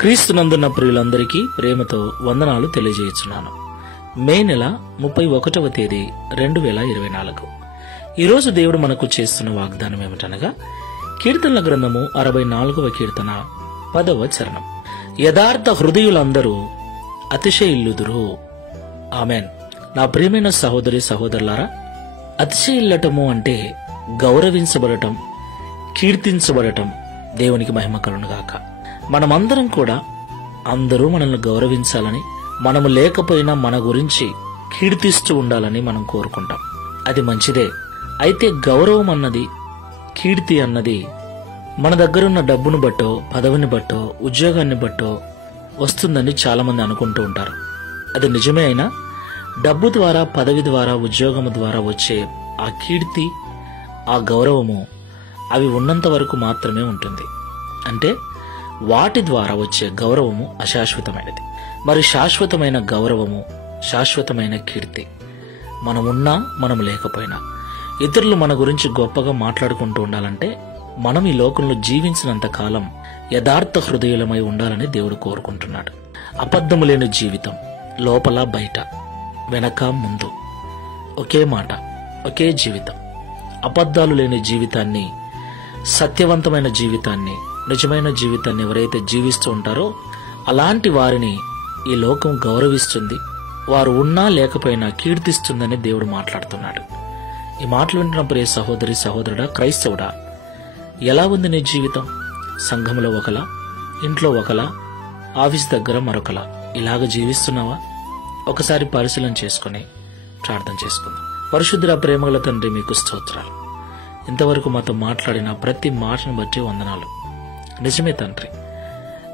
క్రీస్తునందున్న ప్రియులందరికీ ప్రేమతో వందనాలు తెలియజేస్తున్నాను. మే నెల 31వ తేదీ 2024. ఈరోజు దేవుడు మనకు చేస్తున్న వాగ్దానం ఏమిటనగా, కీర్తనల గ్రంథము 64వ కీర్తన 10వ చరణం. యథార్థ హృదయులందరూ అతిశయిల్లుదురు. ఆమెన్. నా ప్రియమైన సహోదరి సహోదరులారా, అతిశయిల్లటము అంటే గౌరవించబడటం, కీర్తించబడటం. దేవునికి మహిమ కలుగునుగాక. మనమందరం కూడా అందరూ మనల్ని గౌరవించాలని, మనము లేకపోయినా మన గురించి కీర్తిస్తూ ఉండాలని మనం కోరుకుంటాం. అది మంచిదే. అయితే గౌరవం అన్నది, కీర్తి అన్నది మన దగ్గరున్న డబ్బును బట్టో, పదవిని బట్టో, ఉద్యోగాన్ని బట్టో వస్తుందని చాలా మంది అనుకుంటూ ఉంటారు. అది నిజమే. అయినా డబ్బు ద్వారా, పదవి ద్వారా, ఉద్యోగం ద్వారా వచ్చే ఆ కీర్తి, ఆ గౌరవము అవి ఉన్నంత వరకు మాత్రమే ఉంటుంది. అంటే వాటి ద్వారా వచ్చే గౌరవము అశాశ్వతమైనది. మరి శాశ్వతమైన గౌరవము, శాశ్వతమైన కీర్తి మనమున్నా మనం లేకపోయినా ఇతరులు మన గురించి గొప్పగా మాట్లాడుకుంటూ ఉండాలంటే మనం ఈ లోకంలో జీవించినంత కాలం యథార్థ హృదయులమై ఉండాలని దేవుడు కోరుకుంటున్నాడు. అబద్ధము లేని జీవితం, లోపల బయట, వెనక ముందు ఒకే మాట, ఒకే జీవితం. అబద్ధాలు లేని జీవితాన్ని, సత్యవంతమైన జీవితాన్ని, నిజమైన జీవితాన్ని ఎవరైతే జీవిస్తూ ఉంటారో అలాంటి వారిని ఈ లోకం గౌరవిస్తుంది. వారు ఉన్నా లేకపోయినా కీర్తిస్తుందని దేవుడు మాట్లాడుతున్నాడు. ఈ మాటలు వింటున్న ప్రియ సహోదరి సహోదరుడా, క్రైస్తవుడా, ఎలా ఉంది నీ జీవితం? సంఘంలో ఒకలా, ఇంట్లో ఒకలా, ఆఫీస్ దగ్గర మరొకలా ఇలాగ జీవిస్తున్నావా? ఒకసారి పరిశీలన చేసుకుని ప్రార్థన చేసుకుందాం. పరిశుద్ధుల ప్రేమగల తండ్రి, మీకు స్తోత్రాలు. ఇంతవరకు మాతో మాట్లాడిన ప్రతి మాటను బట్టి వందనాలు. నిజమే తండ్రి,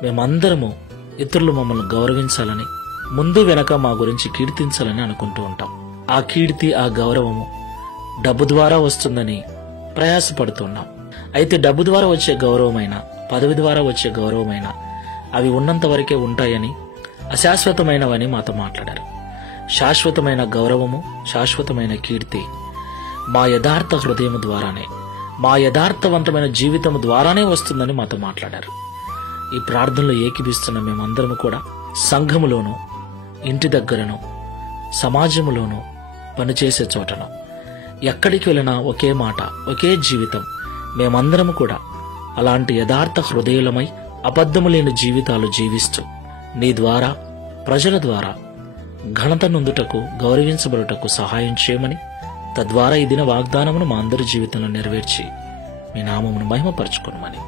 మేమందరము ఇతరులు మమ్మల్ని గౌరవించాలని, ముందు వెనక మా గురించి కీర్తించాలని అనుకుంటూ ఉంటాం. ఆ కీర్తి, ఆ గౌరవము డబ్బు ద్వారా వస్తుందని ప్రయాసపడుతున్నాం. అయితే డబ్బు ద్వారా వచ్చే గౌరవమైన, పదవి ద్వారా వచ్చే గౌరవమైన అవి ఉన్నంత వరకే ఉంటాయని, అశాశ్వతమైనవని మాతో మాట్లాడారు. శాశ్వతమైన గౌరవము, శాశ్వతమైన కీర్తి మా యథార్థ హృదయం ద్వారానే, మా యథార్థవంతమైన జీవితం ద్వారానే వస్తుందని మాతో మాట్లాడారు. ఈ ప్రార్థనలో ఏకీభిస్తున్న మేమందరము కూడా సంఘములోను, ఇంటి దగ్గరను, సమాజములోను, పనిచేసే చోటను, ఎక్కడికి వెళ్ళినా ఒకే మాట, ఒకే జీవితం. మేమందరము కూడా అలాంటి యథార్థ హృదయులమై అబద్ధము లేని జీవితాలు జీవిస్తూ నీ ద్వారా, ప్రజల ద్వారా ఘనత నొందుటకు, గౌరవించబడుటకు సహాయం చేయమని, తద్వారా ఈ దిన వాగ్దానమును మా అందరి జీవితంలో నెరవేర్చి మీ నామమును మహిమపరచుకొనుమని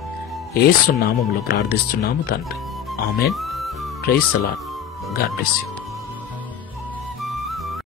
యేసు నామములో ప్రార్థిస్తున్నాము తండ్రి. ఆమేన్. Praise the lord. God bless you.